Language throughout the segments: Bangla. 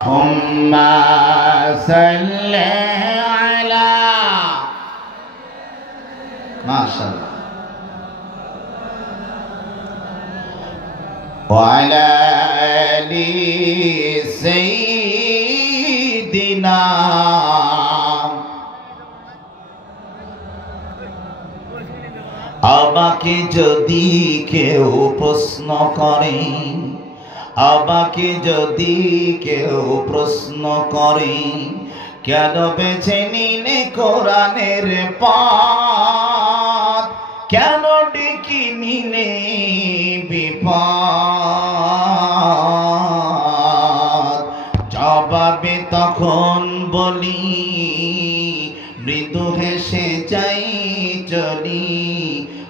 اللهم صل على ما شاء الله وعلى آل سيدنا আমাকে যদি কেউ প্রশ্ন করে আমাকে যদি কেউ প্রশ্ন করে কেন বেছে নিলে কোরআনের পথ কেন ডেকে নিলে বিপদ জবাবে তখন বলি মৃদু হেসে যাই চলি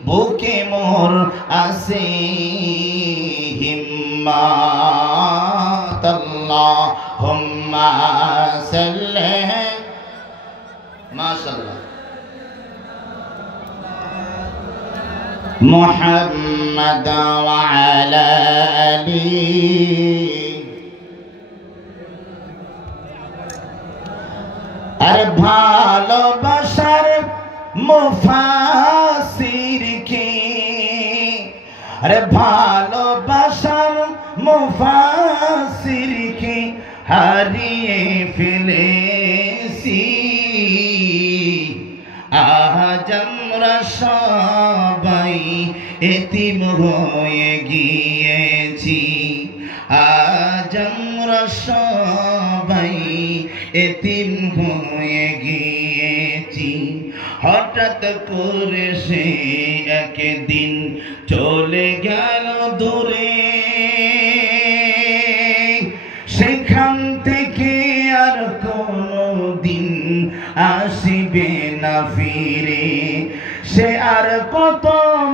বুকে মোর আসে হিম্মত আল্লাহুম্মা সাল্লি মাশাআল্লাহ মুহাম্মাদ ওয়া আলা আলিহি আর ভালোবাসার মুফাসসির কে আরে ভালোবাসার মুফাসসির কে হারিয়ে ফেলেছি আজ আমরা সবাই এতিম হয়ে গিয়েছি আজ আমরা সবাই এতিম হয়ে গিয়েছি হঠাৎ করে সে একদিন চলে গেল দূরে সেখান থেকে আর কোনদিন আসিবে না ফিরে সে আর কত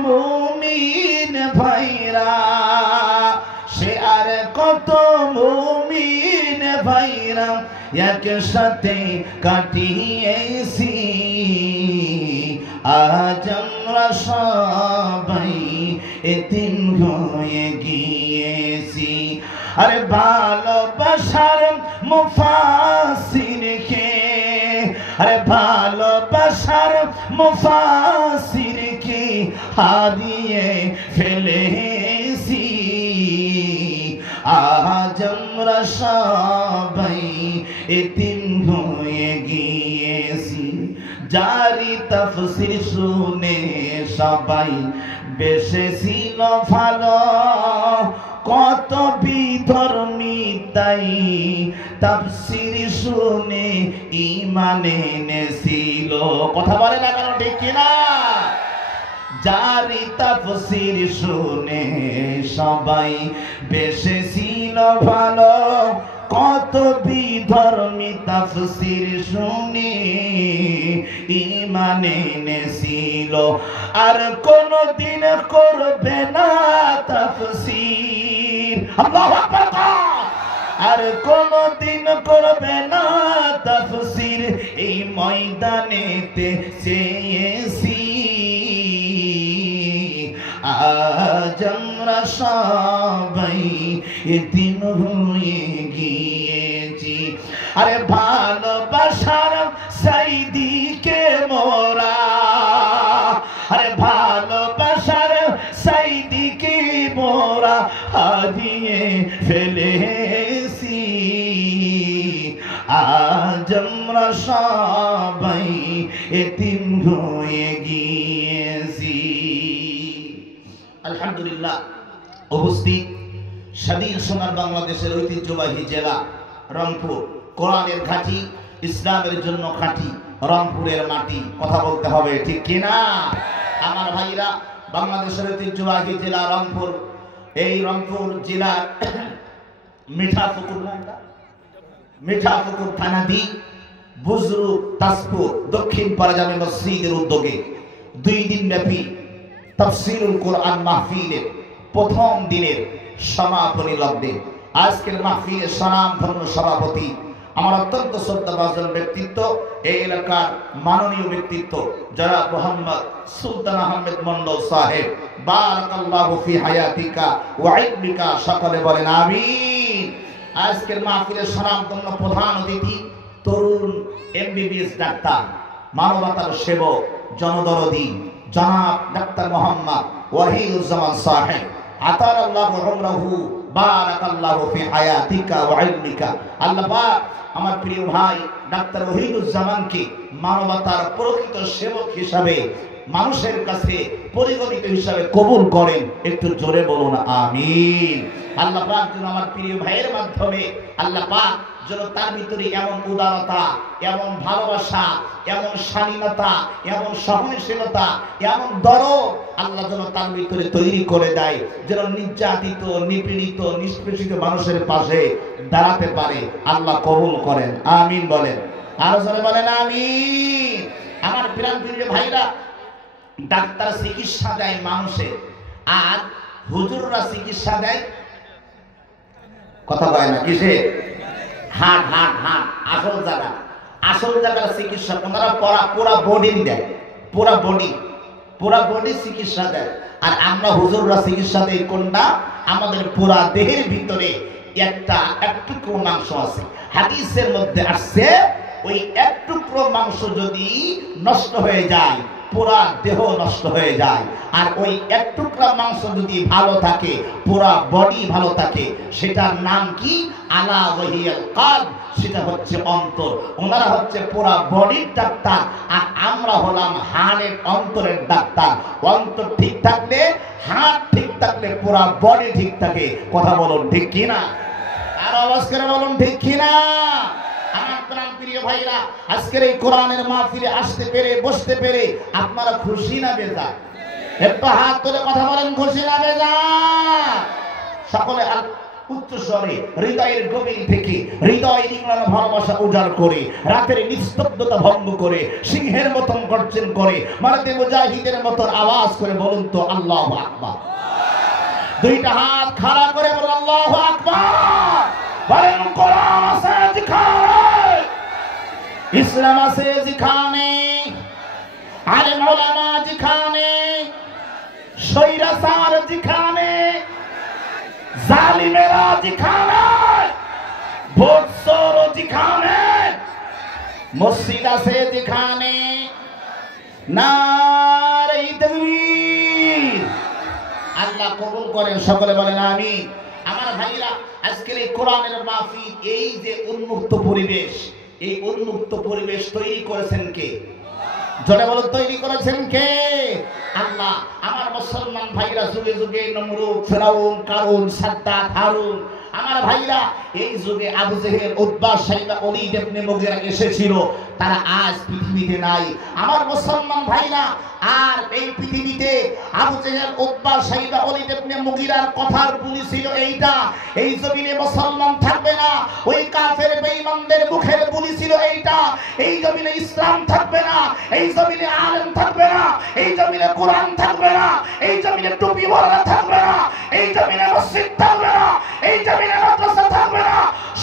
মুমিন ভাইরা সে আর কত মুমিন ভাইরা একসাথে কাটিয়েছি আজ আমরা সবাই এতিম হয়ে গিয়েছি আরে ভালোবাসার মুফাসসির কে আরে ভালোবাসার মুফাসসির কে হারিয়ে ফেলেছি আজ আমরা সবাই এতিম হয়ে গিয়েছি জারি তাফসীর শুনে সবাই বেসেছিল ভালো কত বিধর্মী তাই তাফসীর শুনে ঈমানে এনেছিল কথা বলে না কেন ঠিক কিনা জারি তাফসীর শুনে সবাই বেসেছিল ভালো কত বিধর্মী তাফসীর শুনে ঈমানে এনেছিল আর কোনদিন করবে না তাফসীর আল্লাহু আকবার আর কোনদিন করবে না তাফসীর এই ময়দানেতে চেয়েছি আজ আমরা সবাই এতিম হয়ে গিয়েছি আরে ভালোবাসার সাইদিকে মোরা আরে ভালোবাসার সাইদিকে মোরা হারিয়ে ফেলেছি আজ আমরা সবাই এতিম হয়ে গিয়েছি আলহামদুলিল্লাহ উপস্থিত স্বাধীন সোনার বাংলাদেশের ঐতিহ্যবাহী জেলা রংপুর কোরআনের ঘাঁটি ইসলামের জন্য খাঁটি রংপুরের মাটি কথা বলতে হবে ঠিক কিনা আমার ভাইরা বাংলাদেশের ঐতিহ্যবাহী জেলা রংপুর এই রংপুর জেলার মিঠাপুকুর থানাধি বুজরু তাজপুর দক্ষিণ পারাজামে মসজিদের উদ্যোগে 2 দিন ব্যাপী তাফসীরুল কোরআন মাহফিলের প্রথম দিনের সমাপনী লগ্নে আজকের মাহফিলের স্বনামধন্য সভাপতি আমার অত্যন্ত শ্রদ্ধাভাজন ব্যক্তিত্ব এই এলাকার মাননীয় ব্যক্তিত্ব জনাব মোহাম্মদ সুলতান আহমেদ মন্ডল সাহেব বারাকাল্লাহু ফি হায়াতিকা ওয়া ইলমিকা সকলে বলেন আমিন আজকের মাহফিলের স্বনামধন্য প্রধান অতিথি তরুণ এমবিবিএস ডাক্তার, মানবতার সেবক, জনদরদি জনাব ডাক্তার মোহাম্মদ ওয়াহিদুজ্জামান সাহেব, আতারাল্লাহু উমরাহু বারাকাল্লাহু ফি হায়াতিকা ওয়া ইলমিকা। আল্লাহ পাক আমার প্রিয় ভাই ডাক্তার ওয়াহিদুজ্জামানকে মানবতার প্রকৃত সেবক হিসাবে মানুষের কাছে পরিগণিত হিসাবে কবুল করেন। একটু জোরে বলুন আমিন। আল্লাহ পাক যেন আমার প্রিয় ভাইয়ের মাধ্যমে আল্লাহ পাক যেন তার ভিতরে এমন উদারতা, এমন ভালোবাসা, এমন শালীনতা, এমন সহনশীলতা, এমন দরদ আল্লাহ যেন তার ভিতরে তৈরি করে দেয়, যেন নির্যাতিত, নিপীড়িত, নিষ্পেষিত মানুষের পাশে দাঁড়াতে পারে। আল্লাহ কবুল করেন, আমিন বলেন। আরো জোরে বলেন আমিন। আমার প্রিয় ভাইরা, ডাক্তার চিকিৎসা দেয় মানুষের, আর হুজুররা চিকিৎসা দেয় কথা কয় না কিসে? হাট হাট হাট, আসল জায়গা, আসল জায়গার চিকিৎসা ওনারা পুরা বডি দেয়, পুরা বডি চিকিৎসা দেয়। আর আমরা হুজুররা চিকিৎসা দেই কোনটা? আমাদের পুরা দেহের ভিতরে এক টুকরো মাংস আছে। হাদিসের মধ্যে আসছে ওই এক টুকরো মাংস যদি নষ্ট হয়ে যায় পুরা দেহ নষ্ট হয়ে যায়, আর ওই এক টুকরা মাংস যদি ভালো থাকে পুরা বডি ভালো থাকে। সেটার নাম কি? আলা ওয়াহিয়াল কলব, সেটা হচ্ছে অন্তর। ওনারা হচ্ছে পুরা বডির ডাক্তার, আর আমরা হলাম হাড়ের অন্তরের ডাক্তার। অন্তর ঠিক থাকলে, হাড় ঠিক থাকলে পুরা বডি ঠিক থাকে। কথা বলুন ঠিক কিনা? আর আওয়াজ করে বলুন ঠিক কিনা? আমার প্রিয় ভাইরা, আজকের এই কোরআনের মাহফিলে আসতে পেরে, বসতে পেরে আপনারা খুশি না বেজার? একটু হাত তুলে কথা বলেন, খুশি না বেজার? সকলে উচ্চ স্বরে হৃদয়ের গভীর থেকে হৃদয় নিংড়ানো ভালোবাসা উজাড় করে, রাতের নিস্তব্ধতা ভঙ্গ করে, সিংহের মতন গর্জন করে, মারাতে মুজাহিদের মতন আওয়াজ করে বলুন তো আল্লাহু আকবার। দুইটা হাত খাড়া করে বলুন আল্লাহু আকবার। বলেন কোরআন আছে যেখানে, ইসলাম আছে যেখানে, আলেম ওলামা যেখানে, স্বৈরাচার যেখানে, জালিমেরা যেখানে, ভোটচোর যেখানে, মসজিদ আছে যেখানে, নারে তাকবীর। আল্লাহ কবুল করেন, সকলে বলেন আমিন। আমার ভাইরা, আজকের এই কোরআনের মাহফিল, এই যে উন্মুক্ত পরিবেশ, এই উন্মুক্ত পরিবেশ তৈরি করেছেন কে? জোরে বলুন, তৈরি করেছেন কে? আল্লাহ। আমার মুসলমান ভাইরা, যুগে যুগে নমরুদ, ফিরাউন, কারুন, সাদ্দাত, হারুন, আমার ভাইরা এই যুগে আবু জেহেল, উতবা, সাইবা, ওলীদ ইবনে মুগীরা এসেছিল, তারা আজ পৃথিবীতে নাই। আমার মুসলমান ভাইরা, আর এই পৃথিবীতে আবু জেহেল, উতবা, সাইবা, ওলীদ ইবনে মুগীরার কথার বুলি ছিল এইটা, এই জমিনে মুসলমান থাকবে না। ওই কাফের বেঈমানদের মুখের বুলি ছিল এইটা, এই জমিনে ইসলাম থাকবে না, এই জমিনে আলেম থাকবে না, এই জমিনে কোরআন থাকবে না, এই জমিনে টুপিওয়ালা থাকবে না, এই জমিনে মসজিদ থাকবে না, এই জমিনে মাদ্রাসা থাকবে না।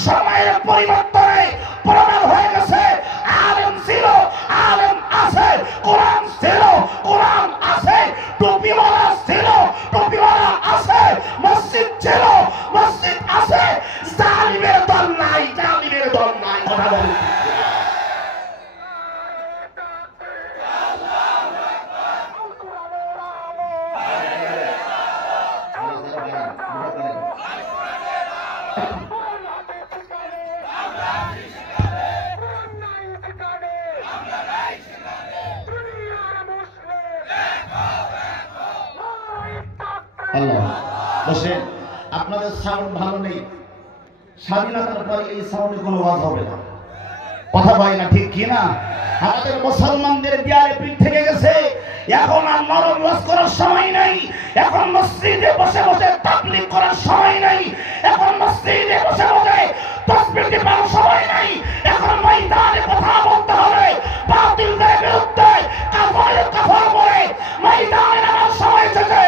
সময়ের পরিবর্তনে প্রমাণ হয়ে গেছে, আলেম ছিল, আলেম আছে, কোরআন ছিল, কোরআন আছে, টুপিওয়ালা ছিল, টুপিওয়ালা আছে, মসজিদ ছিল, মসজিদ আছে। জালিমের দল নাই, জালিমের দল নাই। কথা বলুন। বসেন, আপনাদের সাউন্ড ভালো নেই। স্বাধীনতার পরে এই সাউন্ডে কোনো আওয়াজ হবে না। কথা বলে না ঠিক কিনা? আমাদের মুসলমানদের দেয়ালে পিঠ থেকে গেছে। এখন আর নরম ওয়াজ করার সময় নাই, এখন মসজিদে বসে বসে তাবলীগ করার সময় নাই, এখন মসজিদে বসে বসে তাসবিহ পড়ার সময় নাই, এখন ময়দানে কথা বলতে হবে বাতিলদের বিরুদ্ধে, কাফার বলে ময়দানে নামার সময় এসেছে।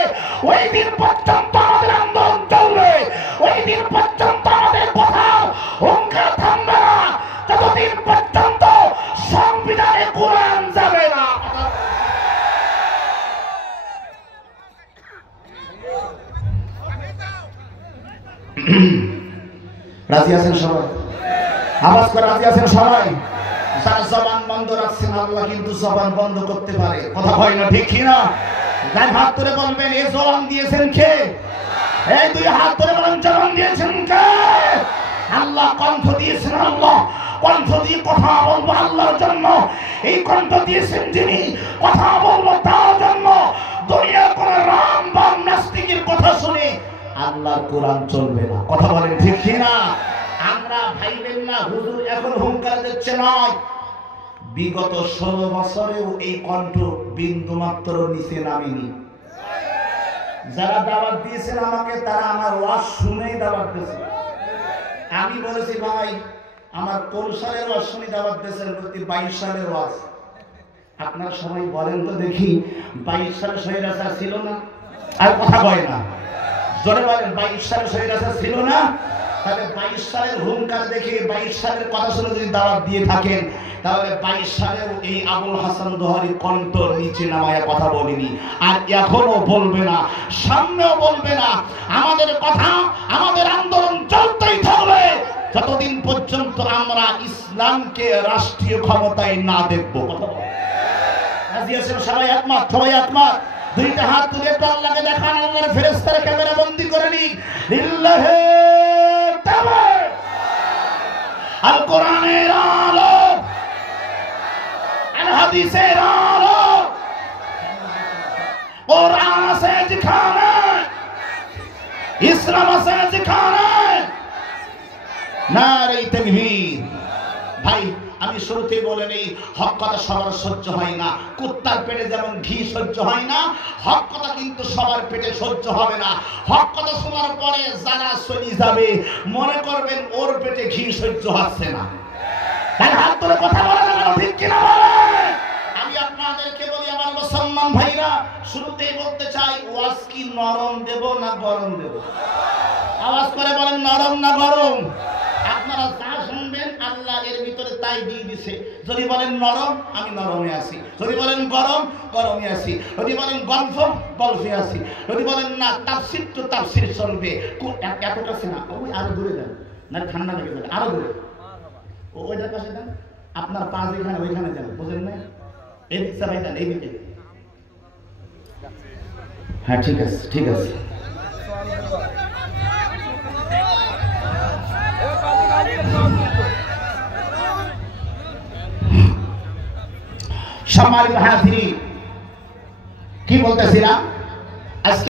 ওই দিন পর্যন্ত আমাদের আন্দোলন চলবে, ওই দিন পর্যন্ত আমাদের কথা হুঙ্কার থামবে না, যতদিন পর্যন্ত সংবিধানে কোরআন যাবে না। রাজি আছেন সবাই? আওয়াজ করে রাজি আছেন সবাই? যারা জবান বন্ধ রাখছেন আল্লাহ কিন্তু জবান বন্ধ করতে পারে। কথা হয় না, ঠিক কি না? গায়ে হাত ধরে বলবেন এই জবান দিয়েছেন কে? এই দুই হাত ধরে বলেন জবান দিয়েছেন কে? আল্লাহ কণ্ঠ দিয়েছেন, আল্লাহ কণ্ঠ দিয়ে কথা বলবো আল্লাহর জন্য। এই কণ্ঠ দিয়েছেন যিনি, কথা বলবো তার জন্য। দুনিয়া কোন রাম বাম নাস্তিকের কথা শুনে আল্লাহর কোরআন চলবে না। কথা বলেন ঠিক কি না? আমরা ভাইবেন না হুজুর এখন হুঙ্কার দিচ্ছে নয়, বিগত 16 বছরেও এই কণ্ঠ বিন্দু মাত্র নিচে নামেনি। যারা দাওয়াত দিয়েছেন আমাকে, তারা আমার ওয়াজ শুনেই দাওয়াত দিয়েছে। আমি বলেছি ভাই আমার কোন সালের ওয়াজ শুনে দাওয়াত দিয়েছেন? 22 সালের ওয়াজ। আপনারা সবাই বলেন তো দেখি, 22 সালে স্বৈরাচার ছিল না? আর কথা কয় না, জোরে বলেন 22 সালে স্বৈরাচার ছিল না? তাহলে 22 সালের হুঙ্কার দেখে 22 সালের কথা শুনে যদি দাওয়াত দিয়ে থাকেন, তাহলে 22 সালেও এই আবুল হাসান দোহারি কণ্ঠ নিচে নামায়া কথা বলেনি, আর এখনো বলবে না, সামনেও বলবে না। আমাদের কথা, আমাদের আন্দোলন চলতেই থাকবে যতদিন পর্যন্ত আমরা ইসলামকে রাষ্ট্রীয় ক্ষমতায় না দেখবো। কথা বল, রাজি আছেন সবাই? একমত? সবাই একমত? দুইটা হাত তুলে তো আল্লাহকে দেখান, আল্লাহর ফেরেশতারা ক্যামেরা বন্দী করে নিক। লিল্লাহি তাআলা আল কোরআনের আলো, আল হাদিসের আলো, কোরআন আছে যেখানে, ইসলাম আছে যেখানে, নারে তাকবীর। ভাই আমি শুরুতেই বলে নেই, হক কথা সবার সহ্য হয় না। কুত্তার পেটে যেমন ঘি সহ্য হয় না, হক কথা কিন্তু সবার পেটে সহ্য হবে না। হক কথা শোনার পরে যারা চলে যাবে মনে করবেন ওর পেটে ঘি সহ্য হচ্ছে না। তাই হাত তুলে কথা বলে না, ঠিক কিনা বলেন? আমি আপনাদেরকে বলি আমার মুসলমান ভাইরা, শুরুতেই বলতে চাই, ওয়াজ কি নরম দেব না গরম দেব? আওয়াজ করে বলেন নরম না গরম? আপনারা যা শুনবেন আল্লাহ এর ভিতরে তাই দিয়ে দিছে। যদি বলেন নরম, আমি নরমে আছি। যদি বলেন গরম, গরমে আছি। যদি বলেন গল্প, গল্পে আছি। যদি বলেন না তাফসীর, তো তাফসীর চলবে। এত কাছে না, ওই আরো দূরে যান, না ঠান্ডা লেগে যাবে, আরো দূরে। ওইটার পাশে যান, আপনার পা যেখানে ওইখানে যান, বুঝেন না? এদিক চালাই যান, এইদিকে। হ্যাঁ ঠিক আছে, ঠিক আছে। সম্মানিত হাজিরিন, কি বলতেছিলাম?